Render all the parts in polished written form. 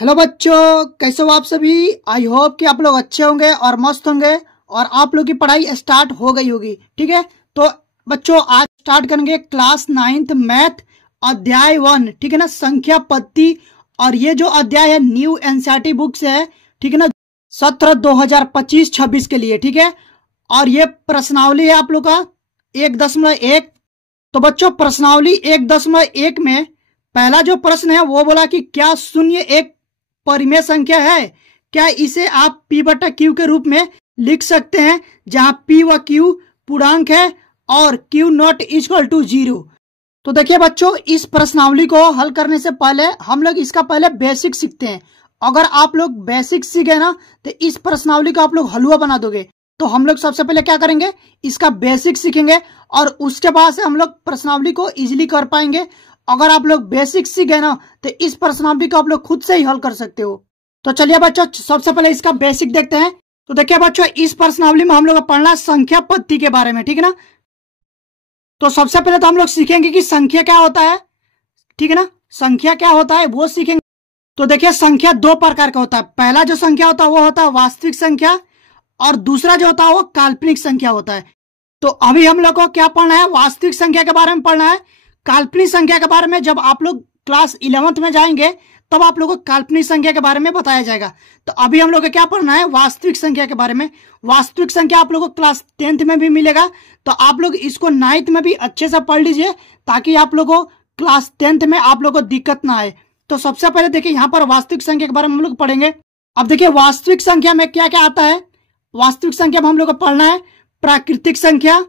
Hello बच्चों, कैसे हो आप सभी। आई होप कि आप लोग अच्छे होंगे और मस्त होंगे और आप लोग की पढ़ाई स्टार्ट हो गई होगी। ठीक है, तो बच्चों आज स्टार्ट करेंगे क्लास 9th मैथ अध्याय 1। ठीक है ना, संख्या पत्ती। और ये जो अध्याय है न्यू एनसीईआरटी बुक से है। ठीक है ना, सत्र 2025-26 के लिए। ठीक है, और ये प्रश्नावली है आप लोग का 1.1। तो बच्चों प्रश्नावली 1.1 में पहला जो प्रश्न है वो बोला कि क्या शून्य एक परिमेय संख्या है। क्या इसे आप p बटा क्यू के रूप में लिख सकते हैं, जहां p व q पूर्णांक है और q नॉट इक्वल टू 0। तो देखिए बच्चों, इस प्रश्नावली को हल करने से पहले हम लोग इसका पहले बेसिक सीखते हैं। अगर आप लोग बेसिक सीखे ना तो इस प्रश्नावली को आप लोग हलवा बना दोगे। तो हम लोग सबसे पहले क्या करेंगे, इसका बेसिक सीखेंगे और उसके बाद से हम लोग प्रश्नावली को इजीली कर पाएंगे। अगर आप लोग बेसिक सीख गए ना तो इस प्रश्नावली को आप लोग खुद से ही हल कर सकते हो। तो चलिए बच्चों, सबसे पहले इसका बेसिक देखते हैं। तो देखिए बच्चों, इस प्रश्नावली में हम लोग पढ़ना है संख्या पत्ती के बारे में। ठीक है ना, तो सबसे पहले तो हम लोग सीखेंगे कि संख्या क्या होता है। ठीक है ना, संख्या क्या होता है वो सीखेंगे। तो देखिए संख्या दो प्रकार का होता है। पहला जो संख्या होता है वो होता है वास्तविक संख्या और दूसरा जो होता है वो काल्पनिक संख्या होता है। तो अभी हम लोग को क्या पढ़ना है, वास्तविक संख्या के बारे में पढ़ना है। काल्पनिक संख्या के बारे में जब आप लोग क्लास 11th में जाएंगे तब आप लोगों को काल्पनिक संख्या के बारे में बताया जाएगा। तो अभी हम लोग को क्या पढ़ना है, वास्तविक संख्या के बारे में। वास्तविक संख्या आप लोगों को क्लास 10th में भी मिलेगा, तो आप लोग इसको 9th में भी अच्छे से पढ़ लीजिए ताकि आप लोगों को क्लास 10th में आप लोगों को दिक्कत ना आए। तो सबसे पहले देखिए यहाँ पर वास्तविक संख्या के बारे में हम लोग पढ़ेंगे। अब देखिए वास्तविक संख्या में क्या क्या आता है। वास्तविक संख्या में हम लोग को पढ़ना है प्राकृतिक संख्या।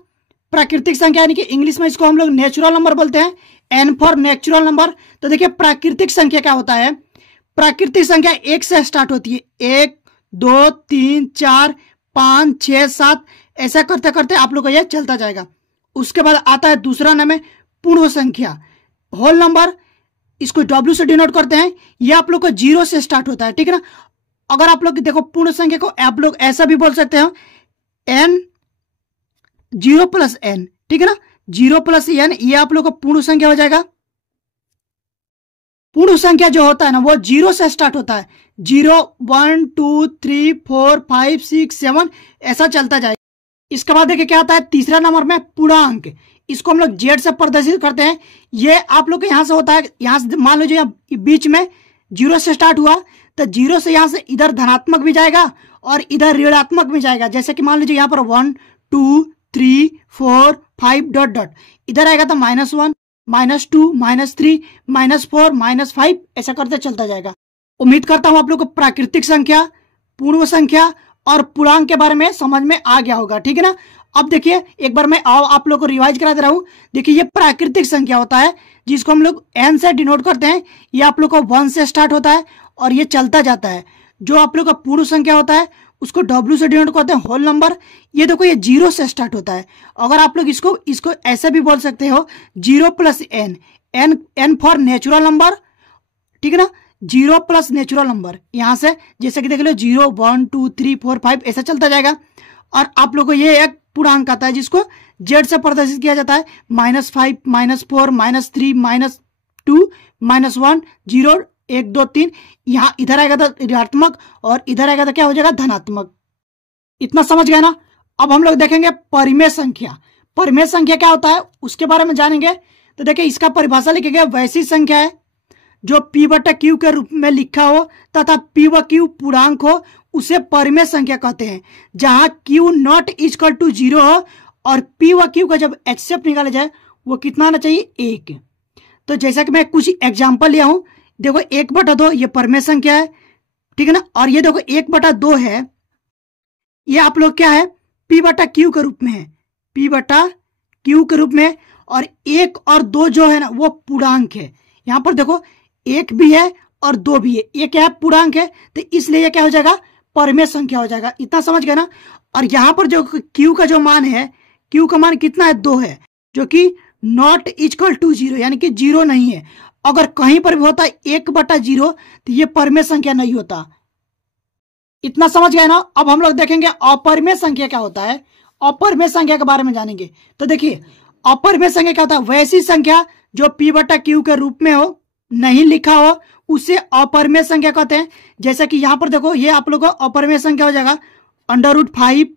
प्राकृतिक संख्या यानी कि इंग्लिश में इसको हम लोग नेचुरल नंबर बोलते हैं, एन फॉर नेचुरल नंबर। तो देखिए प्राकृतिक संख्या क्या होता है। प्राकृतिक संख्या 1 से स्टार्ट होती है। 1 2 3 4 5 6 7 ऐसा करते करते आप लोग को यह चलता जाएगा। उसके बाद आता है दूसरा नाम है पूर्ण संख्या, होल नंबर। इसको डब्ल्यू से डिनोट करते हैं। यह आप लोग को 0 से स्टार्ट होता है। ठीक है ना, अगर आप लोग देखो पूर्ण संख्या को आप लोग ऐसा भी बोल सकते हो, n 0 + n। ठीक है ना, 0 + n ये आप लोग को पूर्ण संख्या हो जाएगा। पूर्ण संख्या जो होता है ना वो 0 से स्टार्ट होता है। 0 1 2 3 4 5 6 7 ऐसा चलता जाएगा। इसके बाद देखिए क्या आता है तीसरा नंबर में पूर्णांक। इसको हम लोग जेड से प्रदर्शित करते हैं। ये आप लोग के यहाँ से होता है, यहाँ से मान लीजिए बीच में 0 से स्टार्ट हुआ तो 0 से यहाँ से इधर धनात्मक भी जाएगा और इधर ऋणात्मक भी जाएगा। जैसे कि मान लीजिए यहाँ पर 1 2 3 4 5 डॉट डॉट इधर आएगा तो -1 -2 -3 -4 -5 ऐसा करते चलता जाएगा। उम्मीद करता हूं आप लोग को प्राकृतिक संख्या, पूर्ण संख्या और पूर्णांक के बारे में समझ में आ गया होगा। ठीक है ना, अब देखिए एक बार मैं आप लोग को रिवाइज करा दे रहा हूं। देखिए ये प्राकृतिक संख्या होता है जिसको हम लोग n से डिनोट करते हैं। ये आप लोग को 1 से स्टार्ट होता है और ये चलता जाता है। जो आप लोग का पूर्ण संख्या होता है उसको W से डिनोट करते हैं, होल नंबर। ये देखो ये 0 से स्टार्ट होता है। अगर आप लोग इसको ऐसे भी बोल सकते हो 0 + n, n for natural number. ठीक है ना, 0 + नेचुरल नंबर। यहाँ से जैसे कि देख लो 0 1 2 3 4 5 ऐसा चलता जाएगा। और आप लोग को ये एक पूर्णांक आता है जिसको जेड से प्रदर्शित किया जाता है। -5 -4 -3 -2 -1 0 1 2 3। यहाँ इधर आएगा तो ऋणात्मक और इधर आएगा तो क्या हो जाएगा धनात्मक। इतना समझ गया ना। अब हम लोग देखेंगे परिमेय संख्या। परिमेय संख्या क्या होता है उसके बारे में जानेंगे। तो देखिए इसका परिभाषा लिखेंगे, वैसी संख्या है जो p बटा q के रूप में लिखा हो तथा p व q पूर्णांक हो उसे परिमेय संख्या कहते हैं। जहां q नॉट इक्वल टू 0 हो और p व q का जब HCF निकाला जाए वो कितना आना चाहिए, 1। तो जैसा कि मैं कुछ एग्जाम्पल लिया हूं, देखो 1/2 ये परिमेय संख्या है। ठीक है ना, और ये देखो 1/2 है, ये आप लोग क्या है p बटा q के रूप में है, p बटा q के रूप में। और 1 और 2 जो है ना वो पूर्णांक है। यहाँ पर देखो 1 भी है और 2 भी है, ये क्या है पूर्णांक है, तो इसलिए ये क्या हो जाएगा परिमेय संख्या हो जाएगा। इतना समझ गया ना। और यहाँ पर जो q का जो मान है, q का मान कितना है 2 है, जो कि नॉट इक्वल टू 0 यानी कि 0 नहीं है। अगर कहीं पर भी होता है 1/0 तो ये परिमेय संख्या नहीं होता। इतना समझ गए ना। अब हम लोग देखेंगे अपरिमेय संख्या क्या होता है। अपरिमेय संख्या के बारे में जानेंगे। तो देखिए अपरिमेय संख्या क्या होता है, वैसी संख्या जो p बटा q के रूप में हो, नहीं लिखा हो, उसे अपरिमेय संख्या कहते हैं। जैसे कि यहां पर देखो, ये आप लोगों को अपरिमेय संख्या हो जाएगा √5,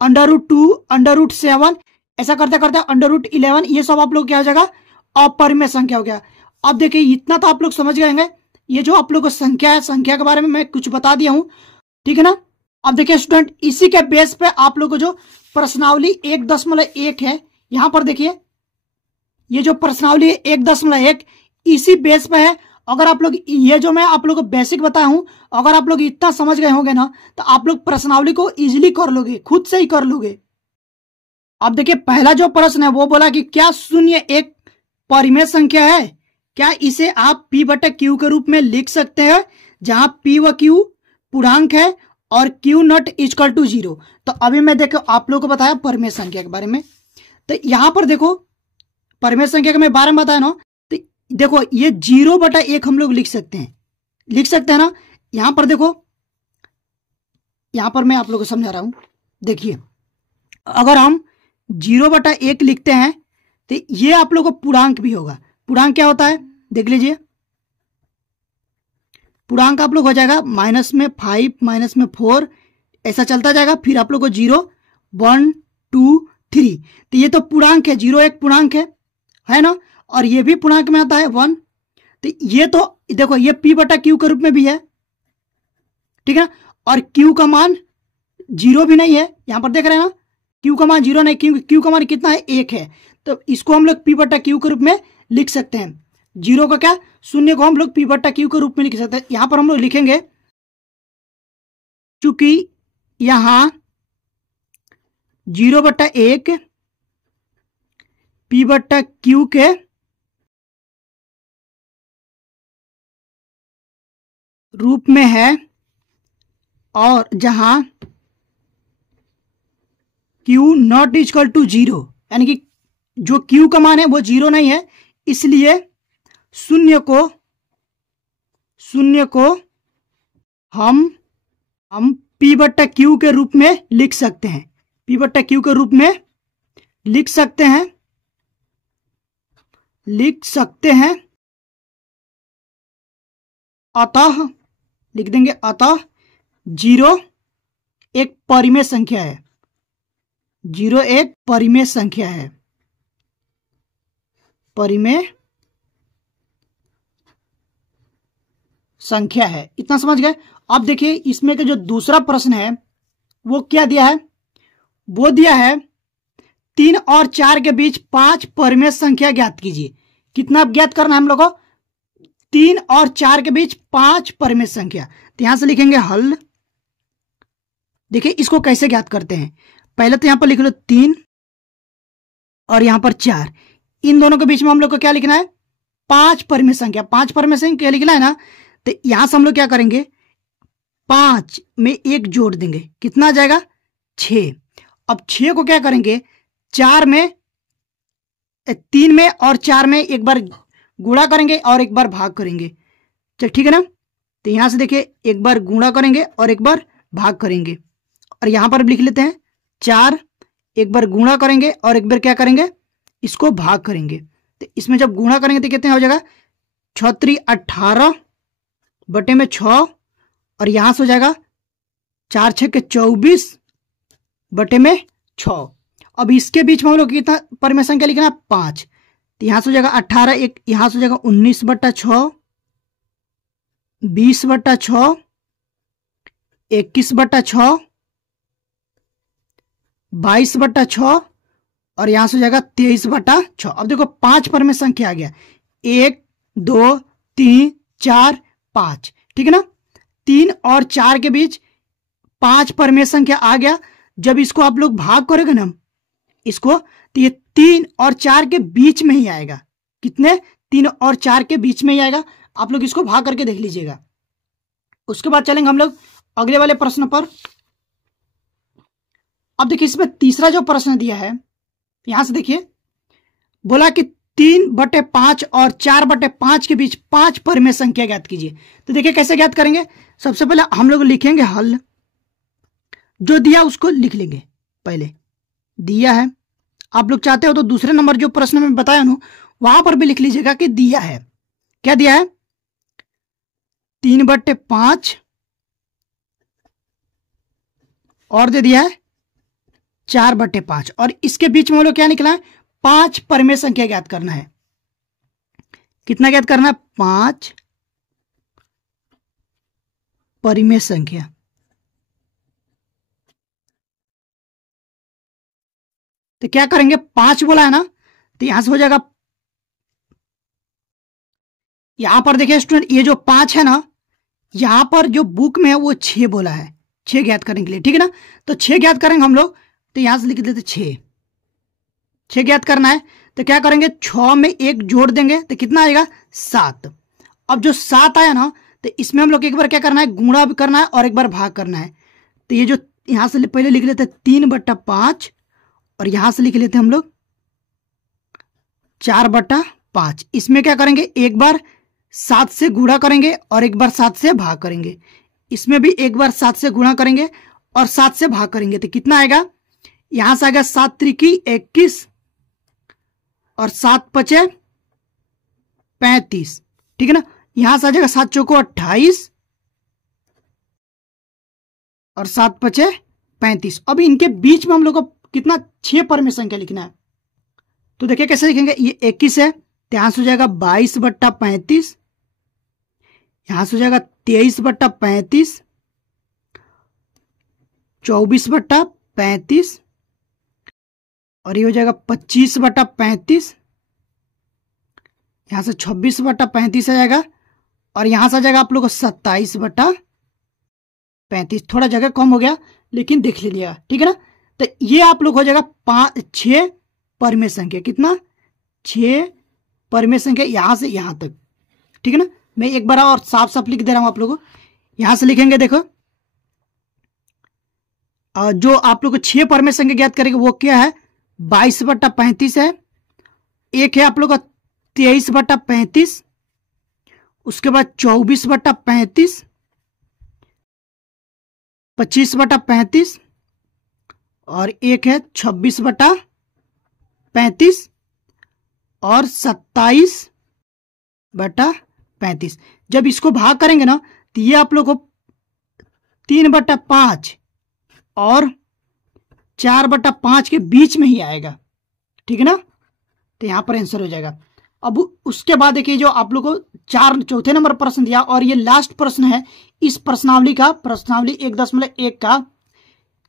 √2, √7, ऐसा करते करते √11, ये सब आप लोग क्या हो जाएगा, अपरिमेय संख्या हो गया। अब देखिए इतना तो आप लोग समझ गए होंगे। ये जो आप लोग को संख्या है, संख्या के बारे में मैं कुछ बता दिया हूं, ठीक है ना। अब देखिए स्टूडेंट, इसी के बेस पे आप लोग को जो प्रश्नावली 1.1 है, यहां पर देखिए ये जो प्रश्नावली 1.1 इसी बेस पे है। अगर आप लोग ये जो मैं आप लोग को बेसिक बताया हूं, अगर आप लोग इतना समझ गए होंगे ना, तो आप लोग प्रश्नावली को इजीली कर लोगे, खुद से ही कर लोगे। अब देखिए पहला जो प्रश्न है वो बोला कि क्या शून्य एक परिमेय संख्या है? क्या इसे आप P/Q के रूप में लिख सकते हैं, जहां P व Q पूर्णांक है और Q0 = 0। तो अभी मैं देखो आप लोग को बताया परिमेय संख्या के बारे में। तो यहां पर देखो परिमेय संख्या के मैं बारे में बताया ना, तो देखो ये 0/1 हम लोग लिख सकते हैं ना। यहां पर देखो, यहां पर मैं आप लोग को समझा रहा हूं। देखिए अगर हम 0/1 लिखते हैं तो ये आप लोग को पूर्णांक भी होगा। पूर्णांक क्या होता है देख लीजिए। पूर्णांक आप लोग हो जाएगा -5 -4, ऐसा चलता जाएगा। फिर आप लोग को 0 1 2 3, तो ये तो पूर्णांक है, 0 एक पूर्णांक है ना। और ये भी पूर्णांक में आता है 1। तो ये तो देखो ये P/Q के रूप में भी है, ठीक है। और Q का मान 0 भी नहीं है, यहां पर देख रहे हैं ना, Q का मान 0 नहीं, Q का मान कितना है 1 है। तो इसको हम लोग P/Q के रूप में लिख सकते हैं। 0 का क्या, शून्य को हम लोग P/Q के रूप में लिख सकते हैं। यहां पर हम लोग लिखेंगे, चूंकि यहां 0/1 P/Q के रूप में है और जहां Q0 = 0, यानी कि जो Q का मान है वो 0 नहीं है, इसलिए शून्य को हम P/Q के रूप में लिख सकते हैं। P/Q के रूप में लिख सकते हैं। अतः लिख देंगे, अतः 0 एक परिमेय संख्या है। 0 एक परिमेय संख्या है, परिमेय संख्या है। इतना समझ गए। अब देखिए इसमें का जो दूसरा प्रश्न है वो क्या दिया है, वो दिया है 3 और 4 के बीच 5 परिमेय संख्या ज्ञात कीजिए। कितना ज्ञात करना है हम लोग को, 3 और 4 के बीच 5 परिमेय संख्या। तो यहां से लिखेंगे हल। देखिए इसको कैसे ज्ञात करते हैं, पहले तो यहां पर लिख लो 3 और यहां पर 4, इन दोनों के बीच में हम लोग को क्या लिखना है, 5 परिमेय संख्या। 5 परिमेय संख्या लिखना है ना, तो यहां से हम लोग क्या करेंगे, 5 में 1 जोड़ देंगे, कितना आ जाएगा 6। अब 6 को क्या करेंगे, 3 में और 4 में एक बार गुणा करेंगे और एक बार भाग करेंगे। चल ठीक है ना। तो यहां से देखिए एक बार गुणा करेंगे और एक बार भाग करेंगे, और यहां पर लिख लेते हैं 4, एक बार गुणा करेंगे और एक बार क्या करेंगे, इसको भाग करेंगे। तो इसमें जब गुणा करेंगे तो कितने हो जाएगा, 6 × 18 बटे में 6, और यहां से हो जाएगा 4 × 6 = 24 बटे में 6। अब इसके बीच में हम लोग कितना परिमेय संख्या लिखना है, 5। तो यहां से हो जाएगा 18, एक यहां से हो जाएगा 19/6, 20/6, 21/6, 22/6, और यहां से हो जाएगा 23/6। अब देखो 5 परिमेय संख्या आ गया, 1 2 3 4 5, ठीक है ना। 3 और 4 के बीच 5 परिमेय संख्या आ गया। जब इसको आप लोग भाग करोगे ना इसको, तो ये 3 और 4 के बीच में ही आएगा। कितने, 3 और 4 के बीच में ही आएगा। आप लोग इसको भाग करके देख लीजिएगा। उसके बाद चलेंगे हम लोग अगले वाले प्रश्न पर। अब देखिए इसमें तीसरा जो प्रश्न दिया है, यहां से देखिए बोला कि 3/5 और 4/5 के बीच 5 परिमेय संख्या ज्ञात कीजिए। तो देखिए कैसे ज्ञात करेंगे, सबसे पहले हम लोग लिखेंगे हल, जो दिया उसको लिख लेंगे। पहले दिया है, आप लोग चाहते हो तो दूसरे नंबर जो प्रश्न में बताया ना वहां पर भी लिख लीजिएगा कि दिया है। क्या दिया है, 3/5 और दे दिया है 4/5 और इसके बीच में हम लोग क्या निकला है 5 परिमेय संख्या ज्ञात करना है। कितना ज्ञात करना है 5 परिमेय संख्या। तो क्या करेंगे 5 बोला है ना, तो यहां से हो जाएगा, यहां पर देखिए स्टूडेंट ये जो 5 है ना, यहां पर जो बुक में है वो 6 बोला है, 6 ज्ञात करने के लिए, ठीक है ना। तो 6 ज्ञात करेंगे हम लोग, तो यहां से लिख देते 6 ज्ञात करना है। तो क्या करेंगे 6 में 1 जोड़ देंगे तो कितना आएगा 7। अब जो 7 आया ना, तो इसमें हम लोग एक बार क्या करना है गुणा भी करना है और एक बार भाग करना है। तो ये जो यहां से पहले लिख लेते 3/5 और यहां से लिख लेते हम लोग 4/5। इसमें क्या करेंगे एक बार 7 से गुणा करेंगे और एक बार 7 से भाग करेंगे। इसमें भी एक बार 7 से गुणा करेंगे और 7 से भाग करेंगे। तो कितना आएगा, यहां से आएगा 7 त्रिकी 21 और 7 पचे 35, ठीक है ना। यहां से आ जाएगा 7 चौको 28 और 7 पचे 35। अब इनके बीच में हम लोग को कितना 6 परिमेय संख्या लिखना है। तो देखिए कैसे लिखेंगे, ये 21 है तो यहां से हो जाएगा 22/35, यहां से हो जाएगा 23/35, 24/35 और ये हो जाएगा 25/35, यहां से 26/35 आ जाएगा और यहां से आ जाएगा आप लोग को 27/35। थोड़ा जगह कम हो गया लेकिन देख लीजिएगा, ठीक है ना। तो ये आप लोग हो जाएगा 6 परिमेय संख्या। कितना 6 परिमेय संख्या यहां से यहां तक, ठीक है ना। मैं एक बार और साफ साफ लिख दे रहा हूं आप लोगों को। यहां से लिखेंगे देखो, जो आप लोग को 6 परिमेय संख्या ज्ञात करेंगे वो क्या है 22/35 है, एक है आप लोग का 23/35, उसके बाद 24/35, 25/35 और एक है 26/35 और 27/35। जब इसको भाग करेंगे ना तो ये आप लोग को 3/5 और 4/5 के बीच में ही आएगा, ठीक है ना। तो यहां पर आंसर हो जाएगा। अब उसके बाद देखिए जो आप लोग को चौथे नंबर प्रश्न दिया और ये लास्ट प्रश्न है इस प्रश्नावली का, प्रश्नावली 1.1 का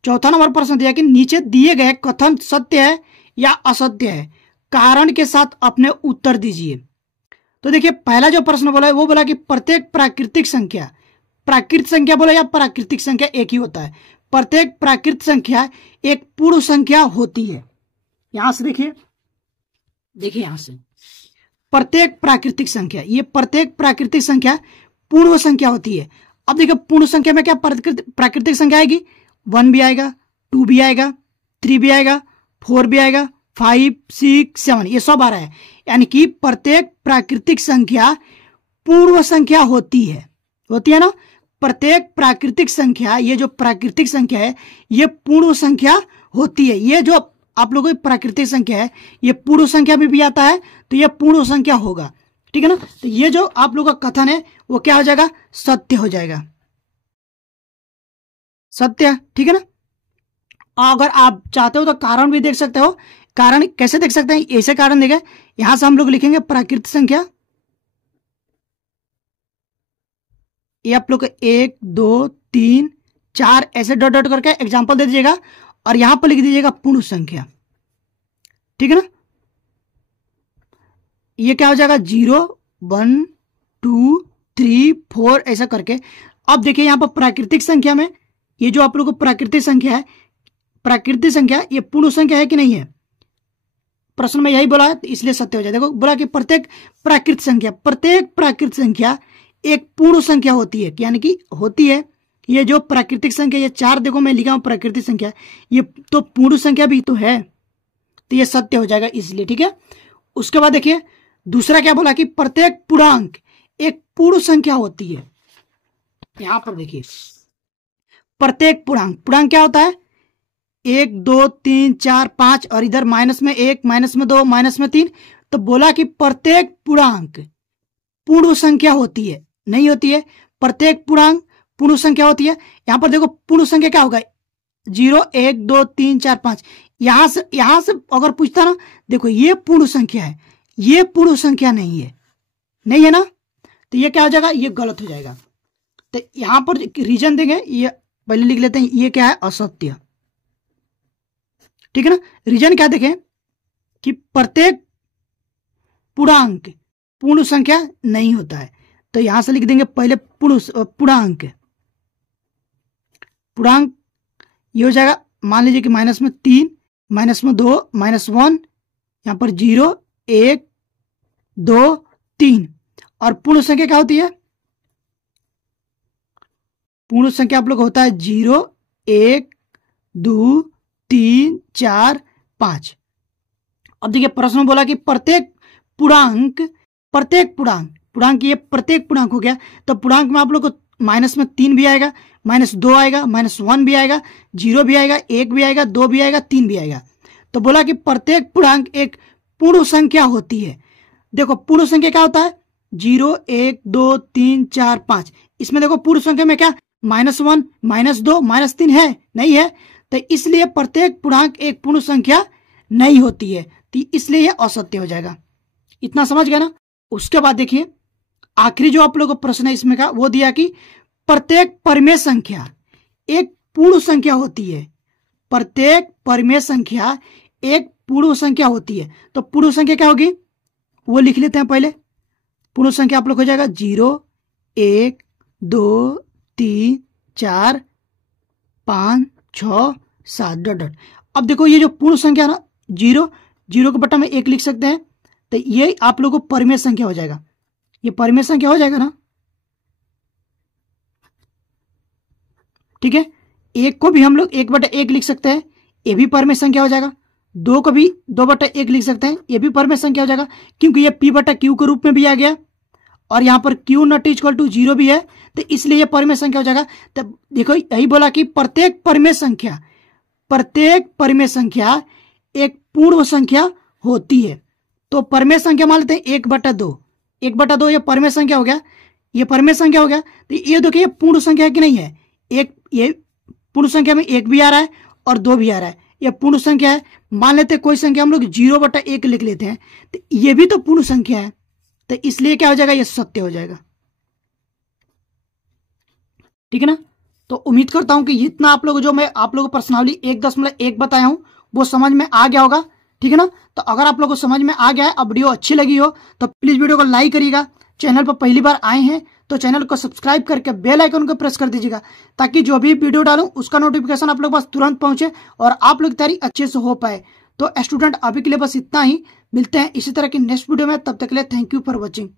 चौथा नंबर प्रश्न दिया कि नीचे दिए गए कथन सत्य है या असत्य है, कारण के साथ अपने उत्तर दीजिए। तो देखिए पहला जो प्रश्न बोला है वो बोला कि प्रत्येक प्राकृतिक संख्या, प्राकृतिक संख्या बोला या प्राकृतिक संख्या एक ही होता है, प्रत्येक प्राकृतिक संख्या एक पूर्ण संख्या होती है। यहां से देखिए यहां से प्रत्येक प्राकृतिक संख्या, ये प्रत्येक प्राकृतिक संख्या पूर्ण संख्या होती है। अब देखिए पूर्ण संख्या में क्या प्राकृतिक संख्या आएगी, 1 भी आएगा, 2 भी आएगा, 3 भी आएगा, 4 भी आएगा, 5, 6, 7 ये सब आ रहा है। यानी कि प्रत्येक प्राकृतिक संख्या पूर्ण संख्या होती है ना। प्रत्येक प्राकृतिक संख्या, ये जो प्राकृतिक संख्या है ये पूर्ण संख्या होती है। ये जो आप लोगों की प्राकृतिक संख्या है ये पूर्ण संख्या में भी आता है तो ये पूर्ण संख्या होगा, ठीक है ना। तो ये जो आप लोगों का कथन है वो क्या हो जाएगा, सत्य हो जाएगा, सत्य, ठीक है ना। अगर आप चाहते हो तो कारण भी देख सकते हो। कारण कैसे देख सकते हैं, ऐसे कारण देखें, यहां से हम लोग लिखेंगे प्राकृतिक संख्या, ये आप लोग 1, 2, 3, 4 ऐसे डॉट डॉट करके एग्जाम्पल दे दीजिएगा और यहां पर लिख दीजिएगा पूर्ण संख्या, ठीक है ना। ये क्या हो जाएगा 0, 1, 2, 3, 4 ऐसा करके। अब देखिए यहां पर प्राकृतिक संख्या में ये जो आप लोग को प्राकृतिक संख्या है, प्राकृतिक संख्या ये पूर्ण संख्या है कि नहीं है, प्रश्न में यही बोला है तो इसलिए सत्य हो जाए। देखो बोला कि प्रत्येक प्राकृतिक संख्या एक पूर्ण संख्या होती है, यानी कि होती है। ये जो प्राकृतिक संख्या ये 4 देखो मैं लिखा हूं प्राकृतिक संख्या, ये तो पूर्ण संख्या भी तो है, तो ये सत्य हो जाएगा इसलिए, ठीक है। उसके बाद देखिए दूसरा क्या बोला कि प्रत्येक पूर्णांक एक पूर्ण संख्या होती है। यहां पर देखिए प्रत्येक पूर्णांक क्या होता है 1, 2, 3, 4, 5 और इधर माइनस में 1, माइनस में 2, माइनस में 3। तो बोला कि प्रत्येक पूर्णांक पूर्ण संख्या होती है, नहीं होती है, प्रत्येक पूर्णांक पूर्ण संख्या होती है। यहां पर देखो पूर्ण संख्या क्या होगा, 0 1 2 3 4 5। यहां से अगर पूछता ना, देखो ये पूर्ण संख्या है, ये पूर्ण संख्या नहीं है ना, तो ये क्या हो जाएगा, ये गलत हो जाएगा। तो यहां पर रीजन देंगे, ये पहले लिख लेते हैं, ये क्या है, असत्य। ठीक है ना। रीजन क्या देखें कि प्रत्येक पूर्णांक पूर्ण संख्या नहीं होता है, तो यहां से लिख देंगे पहले पूर्णांक ये हो जाएगा, मान लीजिए कि माइनस में 3, माइनस में 2, -1, यहां पर 0 1 2 3। और पूर्ण संख्या क्या होती है, पूर्ण संख्या आप लोग होता है 0 1 2 3 4 5। अब देखिए प्रश्न में बोला कि प्रत्येक पूर्णांक ये प्रत्येक पूर्णांक हो गया, तो पूर्णांक में आप लोग को माइनस में 3 भी आएगा, -2 आएगा, -1 भी आएगा, 0 भी आएगा, 1 भी आएगा, 2 भी आएगा, 3 भी आएगा। तो बोला कि प्रत्येक पूर्णांक एक पूर्ण संख्या होती है। देखो पूर्ण संख्या क्या होता है, 0 1 2 3 4 5। इसमें देखो पूर्ण संख्या में क्या, -1 -2 -3 है, नहीं है, तो इसलिए प्रत्येक पूर्णांक एक पूर्ण संख्या नहीं होती है, तो इसलिए यह असत्य हो जाएगा। इतना समझ गया ना। उसके बाद देखिए आखिरी जो आप लोगों को प्रश्न है इसमें का, वो दिया कि प्रत्येक परिमेय संख्या एक पूर्ण संख्या होती है, प्रत्येक परिमेय संख्या एक पूर्ण संख्या होती है। तो पूर्ण संख्या क्या होगी, वो लिख लेते हैं पहले। पूर्ण संख्या आप लोग हो जाएगा 0 1 2 3 4 5 6 7 डॉट डॉट। अब देखो ये जो पूर्ण संख्या ना, 0 के बट्टा में 1 लिख सकते हैं, तो ये आप लोगों को परिमेय संख्या हो जाएगा, ये परिमेय संख्या हो जाएगा ना। ठीक है, 1 को भी हम लोग 1/1 लिख सकते हैं, ये भी परिमेय संख्या हो जाएगा। 2 को भी 2/1 लिख सकते हैं, ये भी परिमेय संख्या हो जाएगा, क्योंकि ये p/q के रूप में भी आ गया और यहाँ पर q नॉट इक्वल टू 0 भी है, तो इसलिए ये परिमेय संख्या हो जाएगा। तब देखो यही बोला कि प्रत्येक परिमेय संख्या एक पूर्ण संख्या होती है। तो परिमेय संख्या मान लेते हैं 1/2, 1/2 ये परिमेय संख्या हो गया, ये परिमेय संख्या हो गया। तो ये देखिए ये पूर्ण संख्या है कि नहीं है, एक ये पूर्ण संख्या में 1 भी आ रहा है और 2 भी आ रहा है, ये पूर्ण संख्या है। मान लेते हैं कोई संख्या हम लोग 0/1 लिख लेते हैं, तो ये भी तो पूर्ण संख्या है, तो इसलिए क्या हो जाएगा, ये सत्य हो जाएगा। ठीक है ना। तो उम्मीद करता हूं कि इतना आप लोग जो मैं आप लोगों को पर्सनली 1.1 बताया हूं वो समझ में आ गया होगा। ठीक है ना। तो अगर आप लोगों को समझ में आ गया है, अब वीडियो अच्छी लगी हो तो प्लीज वीडियो को लाइक करिएगा। चैनल पर पहली बार आए हैं तो चैनल को सब्सक्राइब करके बेल आइकन को प्रेस कर दीजिएगा, ताकि जो भी वीडियो डालूं उसका नोटिफिकेशन आप लोग पास तुरंत पहुंचे और आप लोग की तैयारी अच्छे से हो पाए। तो स्टूडेंट अभी के लिए बस इतना ही, मिलते हैं इसी तरह की नेक्स्ट वीडियो में, तब तक के लिए थैंक यू फॉर वॉचिंग।